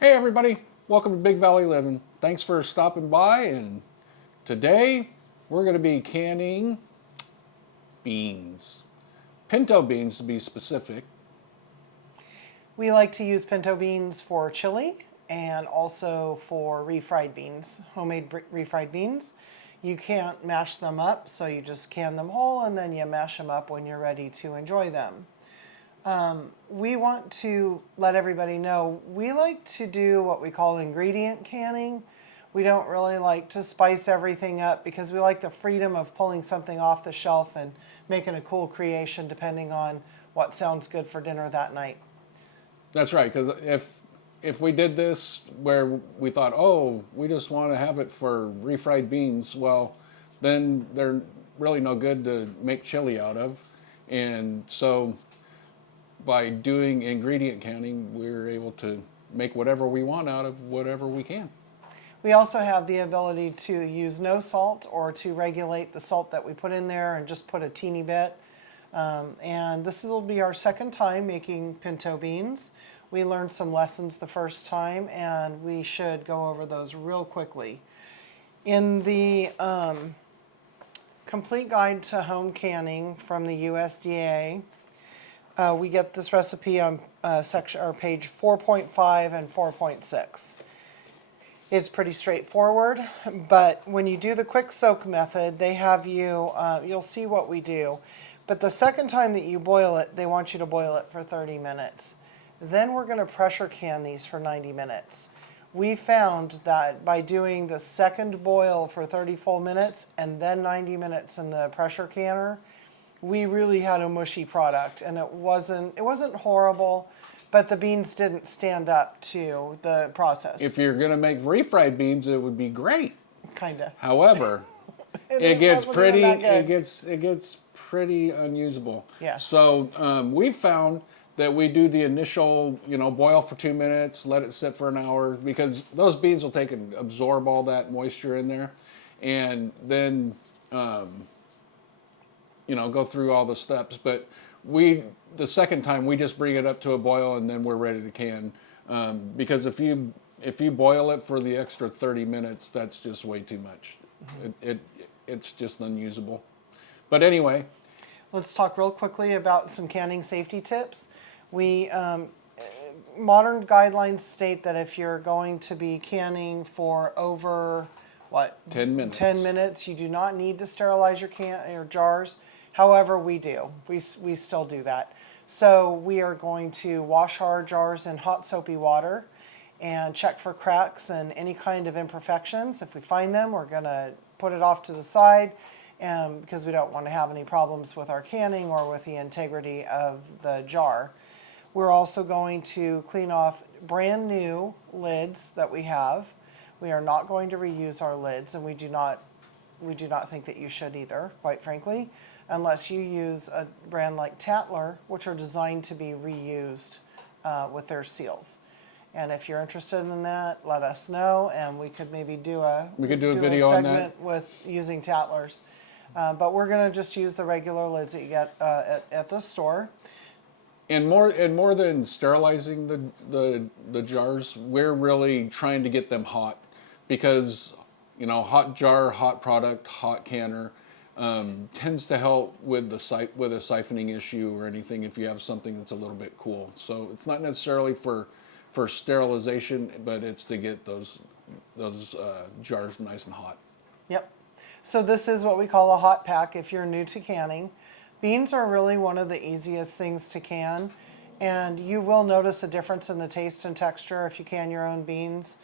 Hey everybody, welcome to Big Valley Living. Thanks for stopping by, and today we're going to be canning beans. Pinto beans to be specific. We like to use pinto beans for chili and also for refried beans, homemade refried beans. You can't mash them up, so you just can them whole and then you mash them up when you're ready to enjoy them. We want to let everybody know we like to do what we call ingredient canning. We don't really like to spice everything up because we like the freedom of pulling something off the shelf and making a cool creation depending on what sounds good for dinner that night. That's right, because if we did this where we thought, oh, we just want to have it for refried beans, well, then they're really no good to make chili out of. And so by doing ingredient counting, we're able to make whatever we want out of whatever we can. We also have the ability to use no salt or to regulate the salt that we put in there and just put a teeny bit. And this will be our second time making pinto beans. We learned some lessons the first time and we should go over those real quickly. In the Complete Guide to Home Canning from the USDA, we get this recipe on page 4.5 and 4.6. It's pretty straightforward, but when you do the quick soak method, they have you, you'll see what we do. But the second time that you boil it, they want you to boil it for 30 minutes. Then we're going to pressure can these for 90 minutes. We found that by doing the second boil for 30 full minutes and then 90 minutes in the pressure canner, we really had a mushy product, and it wasn't horrible, but the beans didn't stand up to the process. If you're going to make refried beans, it would be great. Kinda. However, it gets pretty unusable. Yeah. So we found that we do the initial, boil for 2 minutes, let it sit for an hour, because those beans will take and absorb all that moisture in there, and then go through all the steps. But the second time we just bring it up to a boil and then we're ready to can, because if you boil it for the extra 30 minutes, that's just way too much. It's just unusable. But anyway, let's talk real quickly about some canning safety tips. Modern guidelines state that if you're going to be canning for over 10 minutes. 10 minutes, you do not need to sterilize your jars. However, we do. We still do that. So we are going to wash our jars in hot soapy water and check for cracks and any kind of imperfections. If we find them, we're going to put it off to the side because we don't want to have any problems with our canning or with the integrity of the jar. We're also going to clean off brand new lids that we have. We are not going to reuse our lids, and we do not think that you should either, quite frankly, unless you use a brand like Tatler, which are designed to be reused with their seals. And if you're interested in that, let us know, and we could maybe do a video on that segment with using Tatlers. But we're going to just use the regular lids that you get at the store. And more than sterilizing the jars, we're really trying to get them hot, because hot jar, hot product, hot canner tends to help with a siphoning issue or anything if you have something that's a little bit cool. So it's not necessarily for sterilization, but it's to get those jars nice and hot. Yep. So this is what we call a hot pack if you're new to canning. Beans are really one of the easiest things to can, and you will notice a difference in the taste and texture if you can your own beans.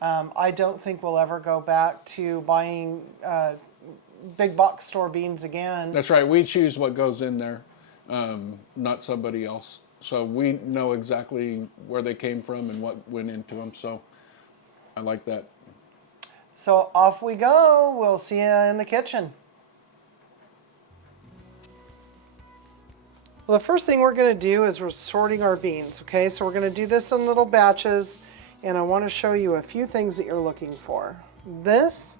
I don't think we'll ever go back to buying big box store beans again. That's right. We choose what goes in there, not somebody else. So we know exactly where they came from and what went into them. So I like that. So off we go. We'll see you in the kitchen. Well, the first thing we're going to do is we're sorting our beans, okay? So we're going to do this in little batches, and I want to show you a few things that you're looking for. This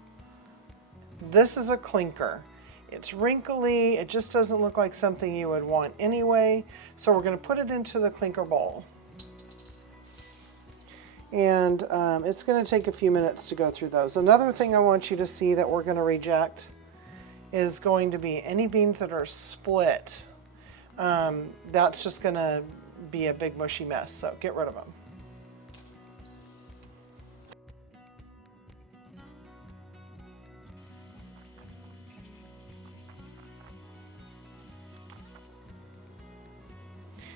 is a clinker. It's wrinkly, it just doesn't look like something you would want anyway, so we're going to put it into the clinker bowl. And it's going to take a few minutes to go through those. Another thing I want you to see that we're going to reject is going to be any beans that are split. That's just going to be a big mushy mess, so get rid of them.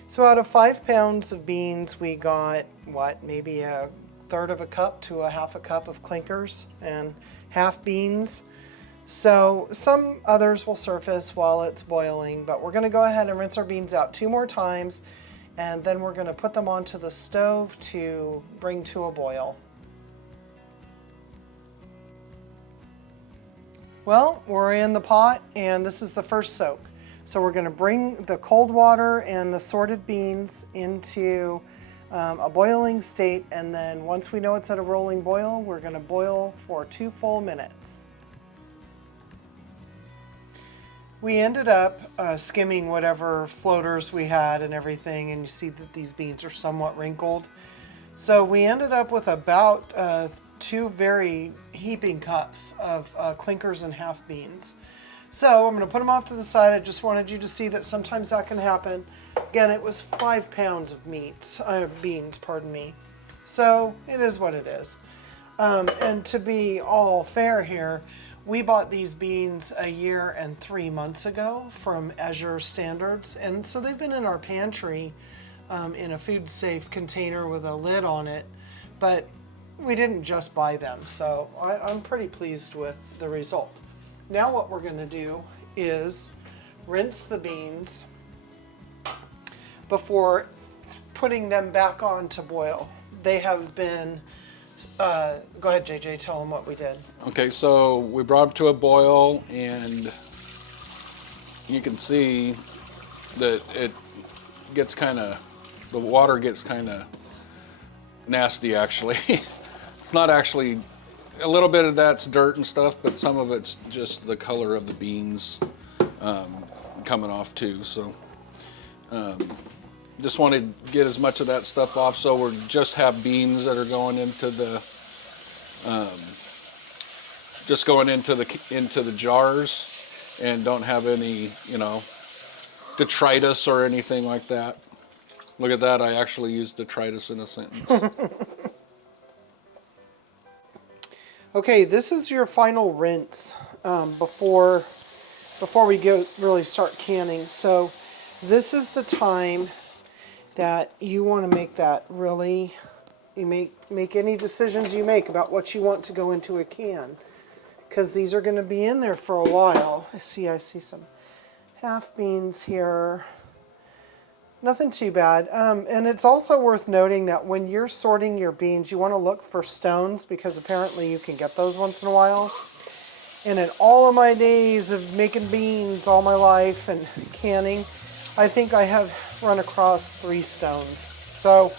So out of 5 pounds of beans, we got, what, maybe a third of a cup to a half a cup of clinkers and half beans. So some others will surface while it's boiling, but we're going to go ahead and rinse our beans out 2 more times, and then we're going to put them onto the stove to bring to a boil. Well, we're in the pot, and this is the first soak. So we're going to bring the cold water and the sorted beans into a boiling state, and then once we know it's at a rolling boil, we're going to boil for 2 full minutes. We ended up skimming whatever floaters we had and everything, and you see that these beans are somewhat wrinkled. So we ended up with about 2 very heaping cups of clinkers and half beans. So I'm going to put them off to the side. I just wanted you to see that sometimes that can happen. Again, it was 5 pounds of beans, pardon me. So it is what it is. And to be all fair here, we bought these beans a year and 3 months ago from Azure Standards. And so they've been in our pantry in a food safe container with a lid on it. But we didn't just buy them. So I'm pretty pleased with the result. Now what we're going to do is rinse the beans before putting them back on to boil. They have been, go ahead JJ, tell them what we did. Okay, so we brought them to a boil, and you can see that it gets the water gets kind of nasty actually. It's not actually, a little bit of that's dirt and stuff, but some of it's just the color of the beans coming off too. So just want to get as much of that stuff off. So we just have beans that are going into the into the jars, and don't have any, detritus or anything like that. Look at that, I actually used detritus in a sentence. Okay, this is your final rinse before we really start canning. So this is the time that you want to make that really, you make any decisions you make about what you want to go into a can, because these are going to be in there for a while. I see some half beans here. Nothing too bad. And it's also worth noting that when you're sorting your beans, you want to look for stones, because apparently you can get those once in a while. And in all of my days of making beans all my life and canning, I think I have run across 3 stones. So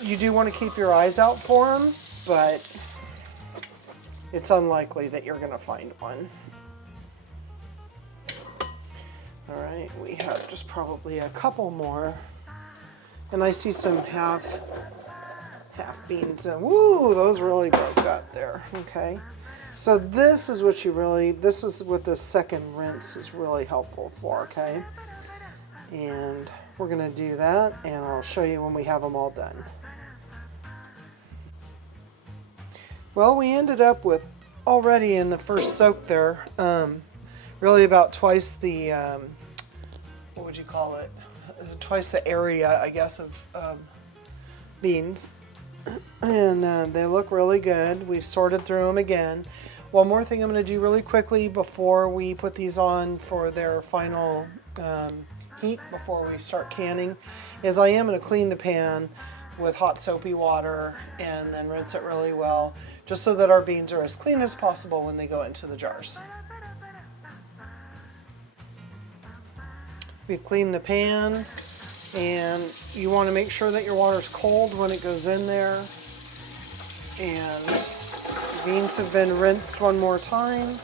you do want to keep your eyes out for them, but it's unlikely that you're going to find one. All right, we have just probably a couple more. And I see some half beans. And woo, those really broke up there. Okay. So this is what this is what the second rinse is really helpful for, okay? And we're gonna do that, and I'll show you when we have them all done. Well, we ended up with, already in the first soak there, really about twice the, what would you call it? Twice the area, I guess, of beans. And they look really good. We've sorted through them again. One more thing I'm going to do really quickly before we put these on for their final heat, before we start canning, is I am going to clean the pan with hot soapy water and then rinse it really well, just so that our beans are as clean as possible when they go into the jars. We've cleaned the pan, and you want to make sure that your water's cold when it goes in there. And the beans have been rinsed one more time,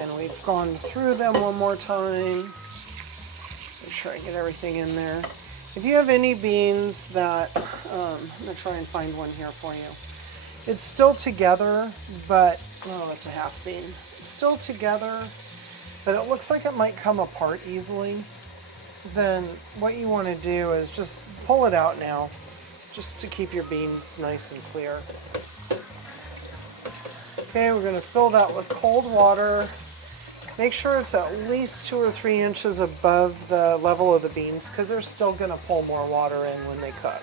and we've gone through them one more time. Make sure I get everything in there. If you have any beans that, I'm gonna try and find one here for you. It's still together, but, oh, it's a half bean. It's still together, but it looks like it might come apart easily. Then what you wanna do is just pull it out now, just to keep your beans nice and clear. Okay, we're gonna fill that with cold water. Make sure it's at least 2 or 3 inches above the level of the beans because they're still gonna pull more water in when they cook.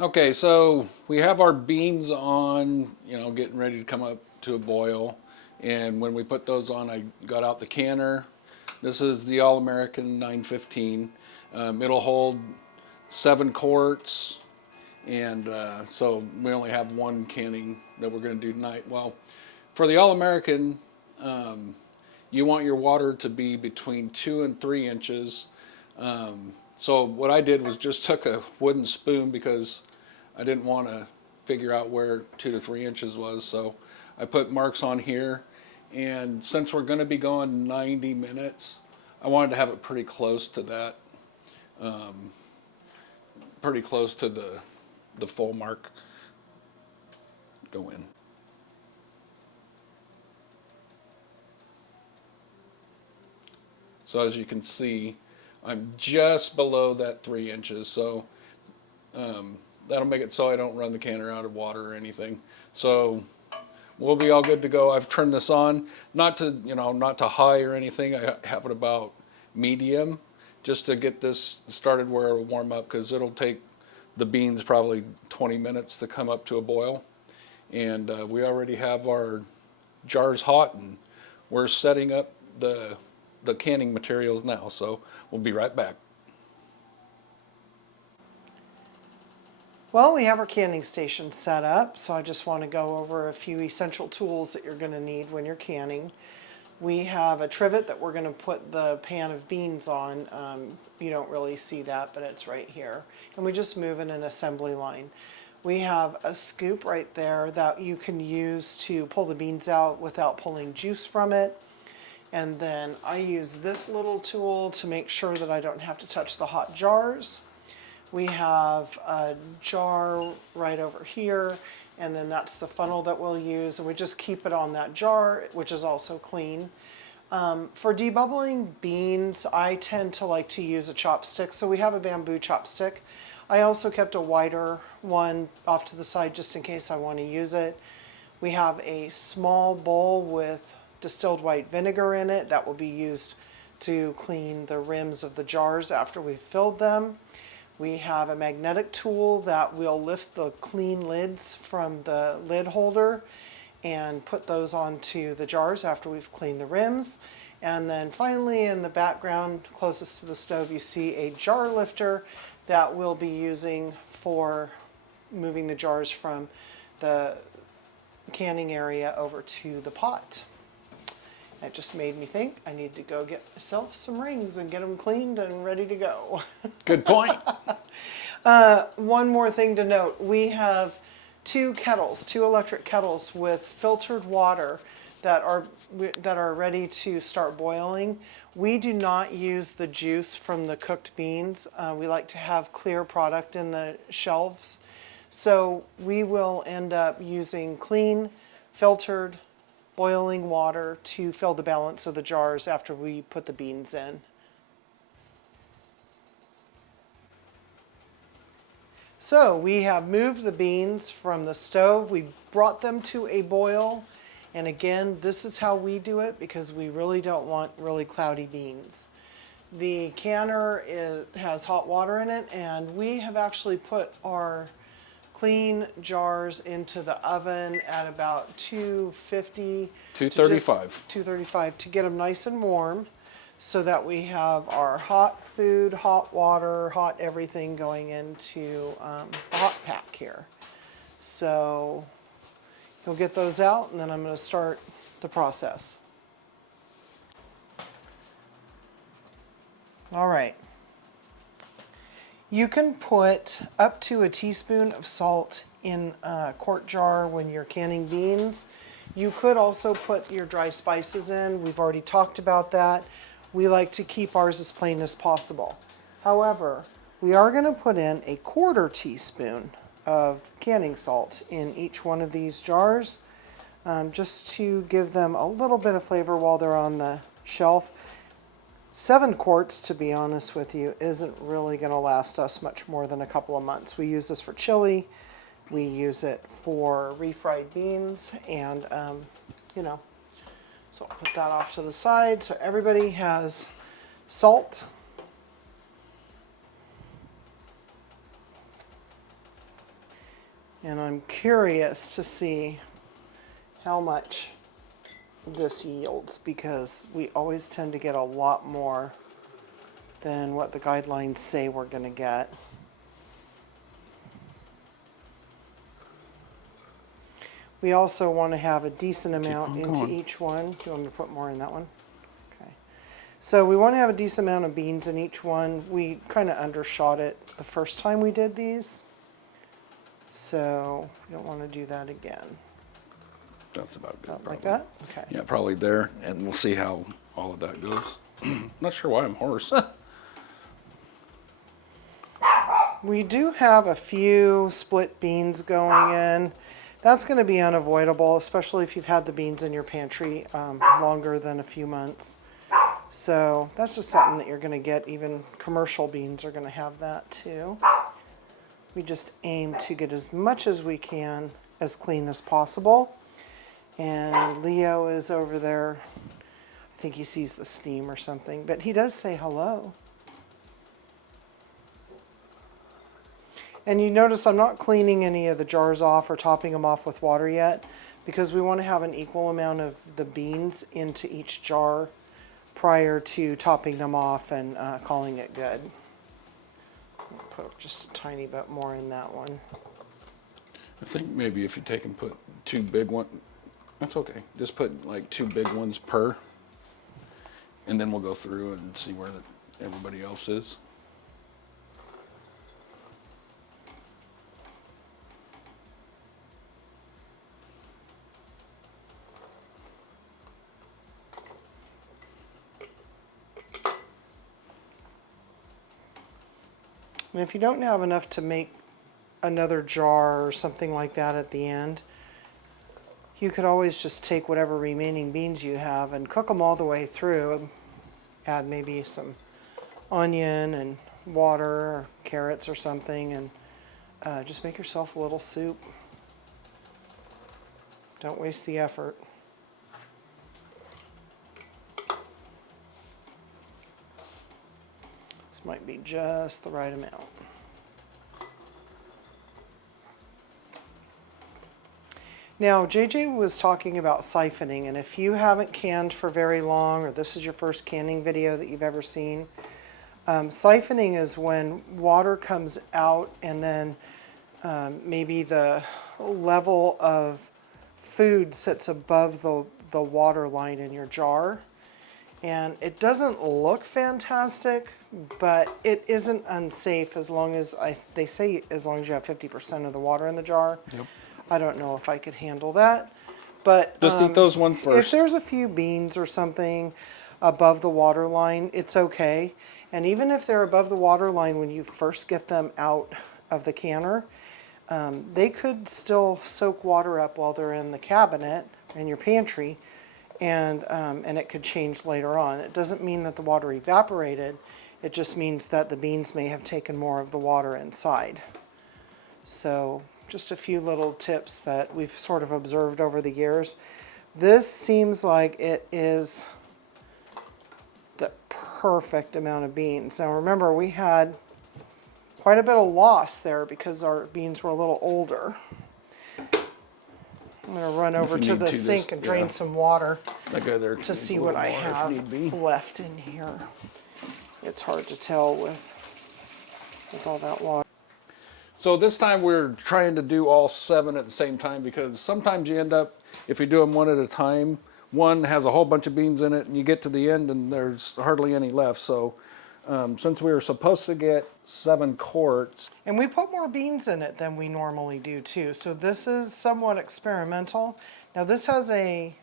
Okay, so we have our beans on, getting ready to come up to a boil. And when we put those on, I got out the canner. This is the All-American 915. It'll hold 7 quarts. And so we only have 1 canning that we're going to do tonight. Well, for the All-American, you want your water to be between 2 and 3 inches. So what I did was just took a wooden spoon because I didn't want to figure out where 2 to 3 inches was. So I put marks on here. And since we're going to be going 90 minutes, I wanted to have it pretty close to that, pretty close to the full mark. Go in. So as you can see, I'm just below that 3 inches. So that'll make it so I don't run the canner out of water or anything. So we'll be all good to go. I've turned this on, not to high or anything. I have it about medium just to get this started where it'll warm up because it'll take the beans probably 20 minutes to come up to a boil. And we already have our jars hot and we're setting up the canning materials now. So we'll be right back. Well, we have our canning station set up, so I just want to go over a few essential tools that you're going to need when you're canning. We have a trivet that we're going to put the pan of beans on. You don't really see that, but it's right here. And we just move in an assembly line. We have a scoop right there that you can use to pull the beans out without pulling juice from it. And then I use this little tool to make sure that I don't have to touch the hot jars. We have a jar right over here, and then that's the funnel that we'll use, and we just keep it on that jar, which is also clean. For debubbling beans, I tend to like to use a chopstick, so we have a bamboo chopstick. I also kept a wider one off to the side just in case I want to use it. We have a small bowl with distilled white vinegar in it that will be used to clean the rims of the jars after we've filled them. We have a magnetic tool that will lift the clean lids from the lid holder and put those onto the jars after we've cleaned the rims. And then finally, in the background closest to the stove, you see a jar lifter that we'll be using for moving the jars from the canning area over to the pot. It just made me think I need to go get myself some rings and get them cleaned and ready to go. Good point. One more thing to note, we have 2 electric kettles with filtered water that are ready to start boiling. We do not use the juice from the cooked beans. We like to have clear product in the shelves. So we will end up using clean, filtered, boiling water to fill the balance of the jars after we put the beans in. So we have moved the beans from the stove. We've brought them to a boil. And again, this is how we do it because we really don't want really cloudy beans. The canner has hot water in it, and we have actually put our clean jars into the oven at about 250. 235. 235 to get them nice and warm so that we have our hot food, hot water, hot everything going into the hot pack here. So you'll get those out and then I'm going to start the process. All right. You can put up to a teaspoon of salt in a quart jar when you're canning beans. You could also put your dry spices in. We've already talked about that. We like to keep ours as plain as possible. However, we are going to put in a 1/4 teaspoon of canning salt in each one of these jars, just to give them a little bit of flavor while they're on the shelf. 7 quarts, to be honest with you, isn't really going to last us much more than a couple of months. We use this for chili, we use it for refried beans, and you know, so I'll put that off to the side so everybody has salt. And I'm curious to see how much this yields, because we always tend to get a lot more than what the guidelines say we're going to get. We also want to have a decent amount into each one. Do you want me to put more in that one? Okay. So we want to have a decent amount of beans in each one. We kind of undershot it the first time we did these, so we don't want to do that again. That's about good. Like that? Okay. Yeah, probably there, and we'll see how all of that goes. Not sure why I'm hoarse. We do have a few split beans going in. That's going to be unavoidable, especially if you've had the beans in your pantry longer than a few months. So that's just something that you're going to get. Even commercial beans are going to have that too. We just aim to get as much as we can as clean as possible. And Leo is over there. I think he sees the steam or something, but he does say hello. And you notice I'm not cleaning any of the jars off or topping them off with water yet, because we want to have an equal amount of the beans into each jar prior to topping them off and calling it good. I'll put just a tiny bit more in that one. I think maybe if you take and put 2 big ones, that's okay. Just put like 2 big ones per, and then we'll go through and see where everybody else is. And if you don't have enough to make another jar or something like that at the end, you could always just take whatever remaining beans you have and cook them all the way through. Add maybe some onion and water or carrots or something, and just make yourself a little soup. Don't waste the effort. This might be just the right amount. Now, JJ was talking about siphoning, and if you haven't canned for very long, or this is your first canning video that you've ever seen, siphoning is when water comes out and then maybe the level of food sits above the water line in your jar. And it doesn't look fantastic, but it isn't unsafe as long as, they say as long as you have 50% of the water in the jar. Yep. I don't know if I could handle that, but Just eat those one first. if there's a few beans or something above the water line, it's okay. And even if they're above the water line when you first get them out of the canner, they could still soak water up while they're in the cabinet in your pantry, and it could change later on. It doesn't mean that the water evaporated. It just means that the beans may have taken more of the water inside. So just a few little tips that we've sort of observed over the years. This seems like it is the perfect amount of beans. Now remember, we had quite a bit of loss there because our beans were a little older. I'm going to run over to the sink and drain some water That guy there to see what I have left in here. It's hard to tell with all that water. So this time we're trying to do all 7 at the same time, because sometimes you end up, if you do them one at a time, one has a whole bunch of beans in it and you get to the end and there's hardly any left. So since we were supposed to get 7 quarts. And we put more beans in it than we normally do too. So this is somewhat experimental. Now this has a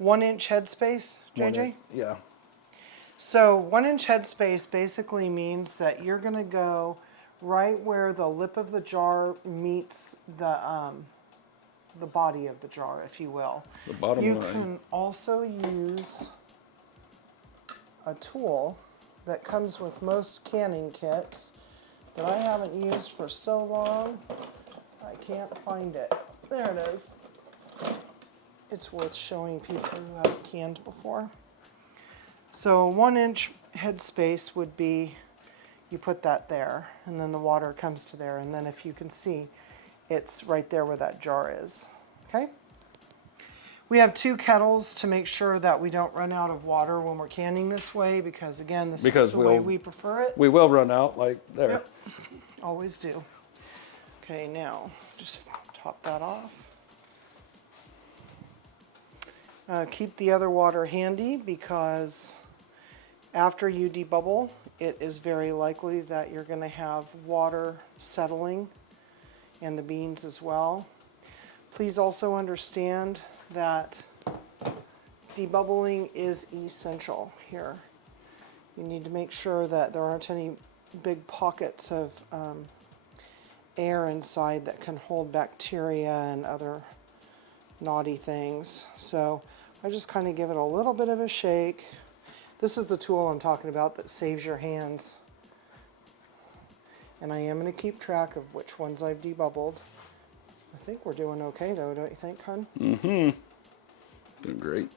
1-inch headspace, JJ? Yeah. So 1-inch headspace basically means that you're going to go right where the lip of the jar meets the body of the jar, if you will. The bottom You line. can also use a tool that comes with most canning kits that I haven't used for so long. I can't find it. There it is. It's worth showing people who haven't canned before. So 1-inch headspace would be, you put that there, and then the water comes to there, and then if you can see, it's right there where that jar is, okay? We have 2 kettles to make sure that we don't run out of water when we're canning this way, because again, this is the way we prefer it. We will run out like there. Yep, always do. Okay, now just top that off. Keep the other water handy because after you debubble, it is very likely that you're going to have water settling in the beans as well. Please also understand that debubbling is essential here. You need to make sure that there aren't any big pockets of air inside that can hold bacteria and other naughty things. So I just kind of give it a little bit of a shake. This is the tool I'm talking about that saves your hands. And I am going to keep track of which ones I've debubbled. I think we're doing okay though, don't you think, hon? Mm-hmm. Doing great.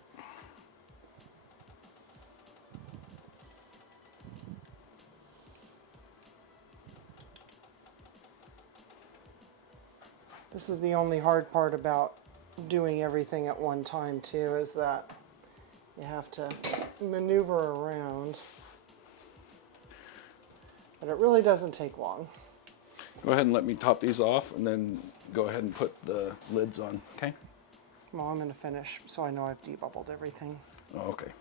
This is the only hard part about doing everything at one time too, is that you have to maneuver around. But it really doesn't take long. Go ahead and let me top these off and then go ahead and put the lids on, okay? Well, I'm going to finish so I know I've debubbled everything. Oh, okay.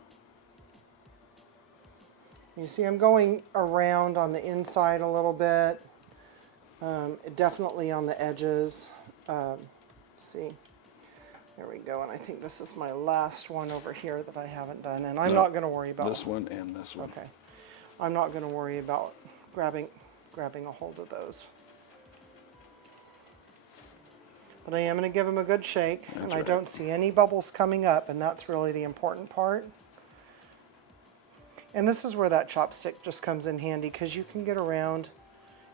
You see I'm going around on the inside a little bit, definitely on the edges. See, there we go, and I think this is my last one over here that I haven't done, and I'm not going to worry about this one and this one. Okay, I'm not going to worry about grabbing a hold of those. But I am going to give them a good shake, and I don't see any bubbles coming up, and that's really the important part. And this is where that chopstick just comes in handy, because you can get around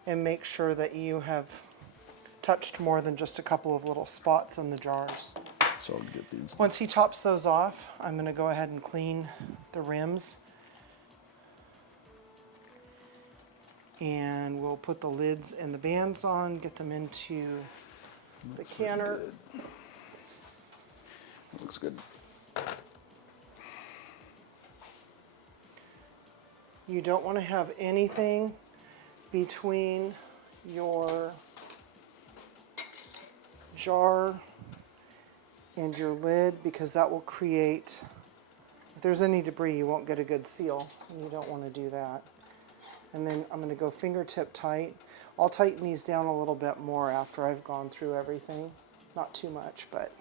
and make sure that you have touched more than just a couple of little spots on the jars. So I'll get these. Once he tops those off, I'm going to go ahead and clean the rims. And we'll put the lids and the bands on, get them into the canner. Looks good. You don't want to have anything between your jar and your lid, because that will create, if there's any debris, you won't get a good seal, and you don't want to do that. And then I'm going to go fingertip tight. I'll tighten these down a little bit more after I've gone through everything. Not too much, but.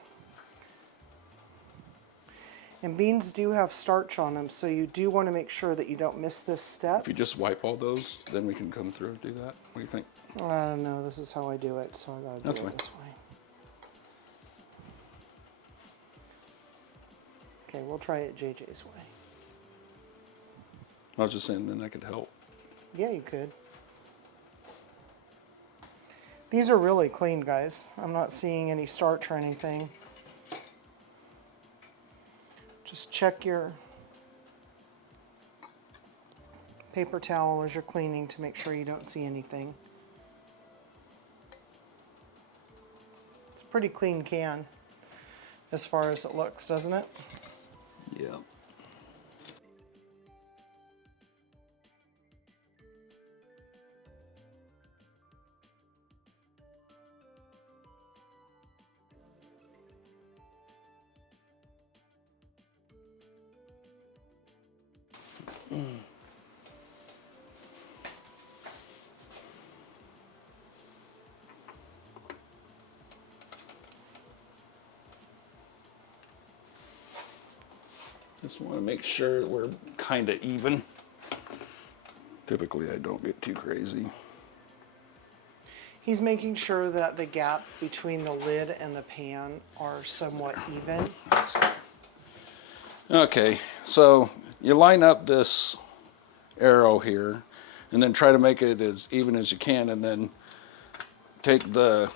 And beans do have starch on them, so you do want to make sure that you don't miss this step. If you just wipe all those, then we can come through and do that. What do you think? I don't know, this is how I do it, so I gotta do it this way. Okay, we'll try it JJ's way. I was just saying then I could help. Yeah, you could. These are really clean, guys. I'm not seeing any starch or anything. Just check your paper towel as you're cleaning to make sure you don't see anything. It's a pretty clean can as far as it looks, doesn't it? Yeah. Just want to make sure we're kind of even. Typically I don't get too crazy. He's making sure that the gap between the lid and the pan are somewhat even. Okay, so you line up this arrow here and then try to make it as even as you can, and then take the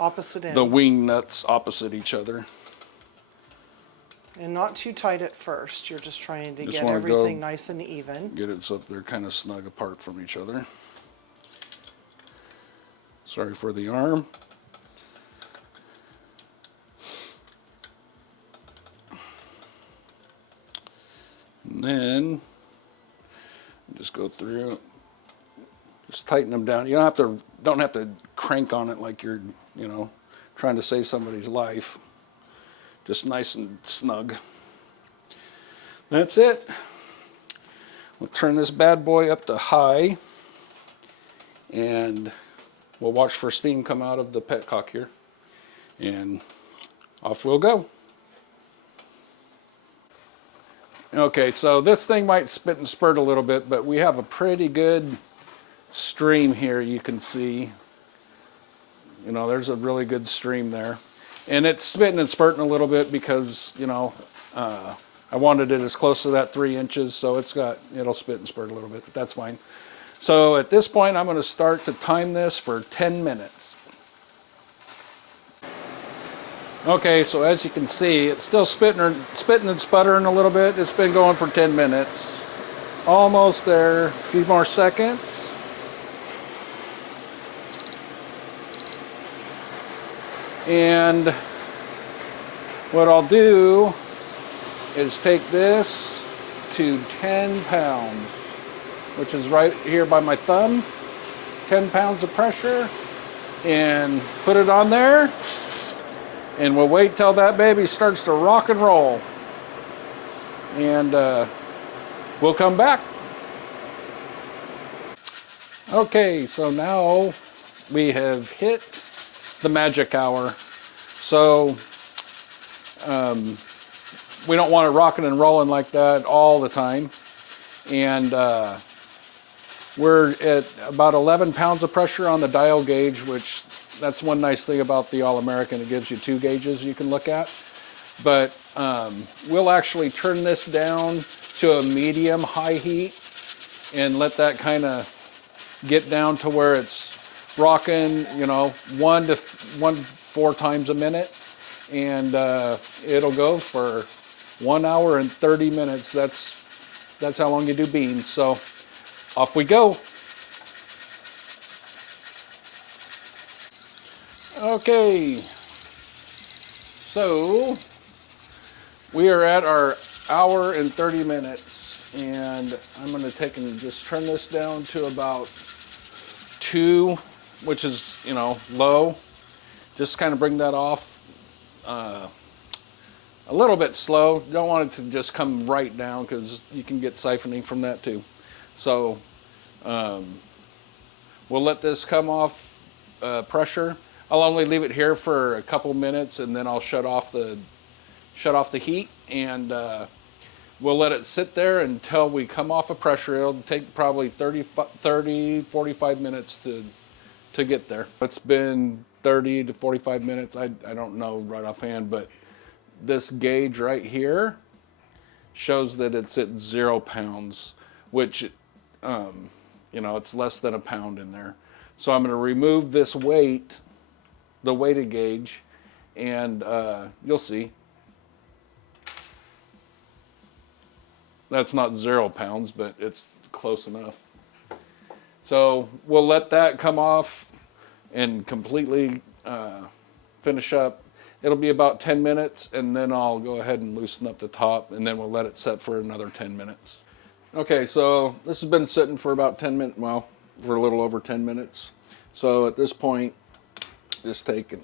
Opposite ends. the wing nuts opposite each other. And not too tight at first. You're just trying to Just get wanna everything go- nice and even. Get it so that they're kind of snug apart from each other. Sorry for the arm. And then just go through, just tighten them down. You don't have to crank on it like you're, trying to save somebody's life. Just nice and snug. That's it. We'll turn this bad boy up to high, and we'll watch for steam come out of the petcock here, and off we'll go. Okay, so this thing might spit and spurt a little bit, but we have a pretty good stream here, you can see. There's a really good stream there. And it's spitting and spurting a little bit because, I wanted it as close to that 3 inches, so it'll spit and spurt a little bit, but that's fine. So at this point, I'm going to start to time this for 10 minutes. Okay, so as you can see, it's still spitting and sputtering a little bit. It's been going for 10 minutes. Almost there. A few more seconds. And what I'll do is take this to 10 pounds, which is right here by my thumb. 10 pounds of pressure, and put it on there. And we'll wait till that baby starts to rock and roll. And we'll come back. Okay, so now we have hit the magic hour. So we don't want it rocking and rolling like that all the time. And we're at about 11 pounds of pressure on the dial gauge, which that's one nice thing about the All-American. It gives you 2 gauges you can look at. But we'll actually turn this down to a medium-high heat and let that kind of get down to where it's rocking, 1 to 4 times a minute. And it'll go for 1 hour and 30 minutes. That's how long you do beans. So off we go. Okay, so we are at our hour and 30 minutes, and I'm going to take and just turn this down to about 2, which is, low. Just kind of bring that off a little bit slow. Don't want it to just come right down because you can get siphoning from that too. So we'll let this come off pressure. I'll only leave it here for a couple minutes, and then I'll shut off the heat, and we'll let it sit there until we come off of pressure. It'll take probably 45 minutes to get there. It's been 30 to 45 minutes. I don't know right offhand, but this gauge right here shows that it's at 0 pounds, which, it's less than a pound in there. So I'm going to remove this weight, the weighted gauge, and you'll see. That's not 0 pounds, but it's close enough. So we'll let that come off and completely finish up. It'll be about 10 minutes, and then I'll go ahead and loosen up the top, and then we'll let it set for another 10 minutes. Okay, so this has been sitting for about 10 minutes, well, for a little over 10 minutes. So at this point, just take and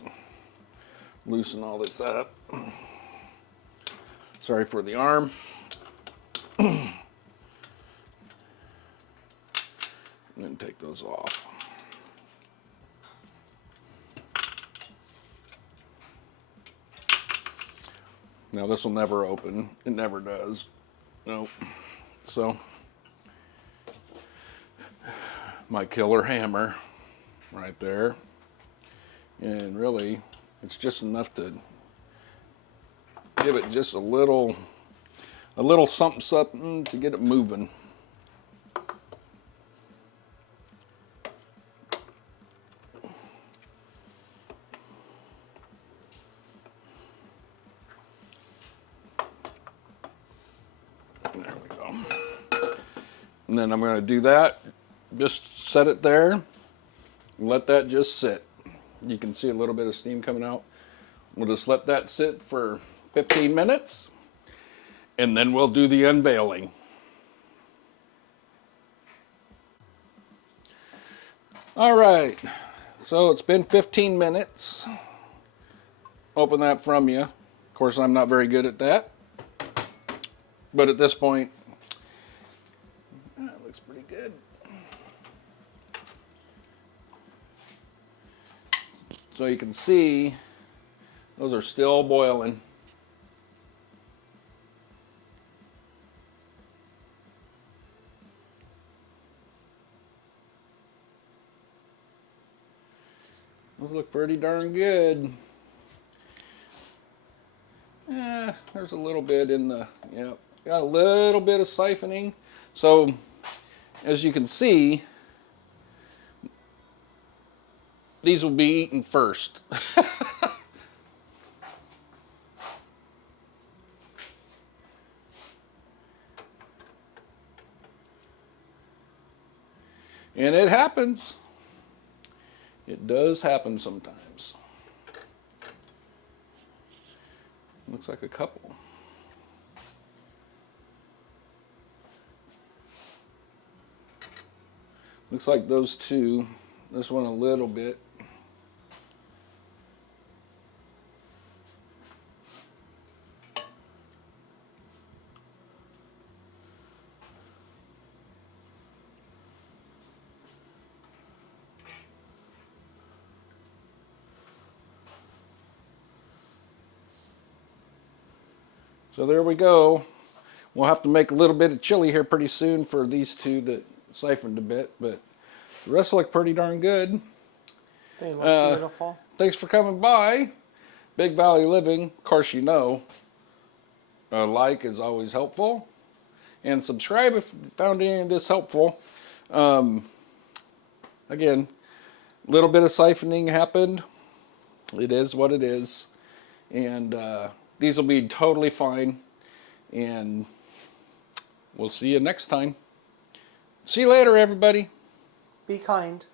loosen all this up. Sorry for the arm. And then take those off. Now this will never open. It never does. Nope. So my killer hammer right there. And really, it's just enough to give it just a little something something to get it moving. There we go. And then I'm going to do that. Just set it there and let that just sit. You can see a little bit of steam coming out. We'll just let that sit for 15 minutes and then we'll do the unveiling. All right, so it's been 15 minutes. Open that from you. Of course, I'm not very good at that. But at this point, that looks pretty good. So you can see, those are still boiling. Those look pretty darn good. Yeah, there's a little bit in the, yep, got a little bit of siphoning. So as you can see, these will be eaten first. And it happens. It does happen sometimes. Looks like a couple. Looks like those two. This one a little bit. So there we go. We'll have to make a little bit of chili here pretty soon for these two that siphoned a bit, but the rest look pretty darn good. They look beautiful. Thanks for coming by. Big Valley Living, of course you know, a like is always helpful. And subscribe if you found any of this helpful. Again, a little bit of siphoning happened. It is what it is. And these will be totally fine. And we'll see you next time. See you later, everybody. Be kind.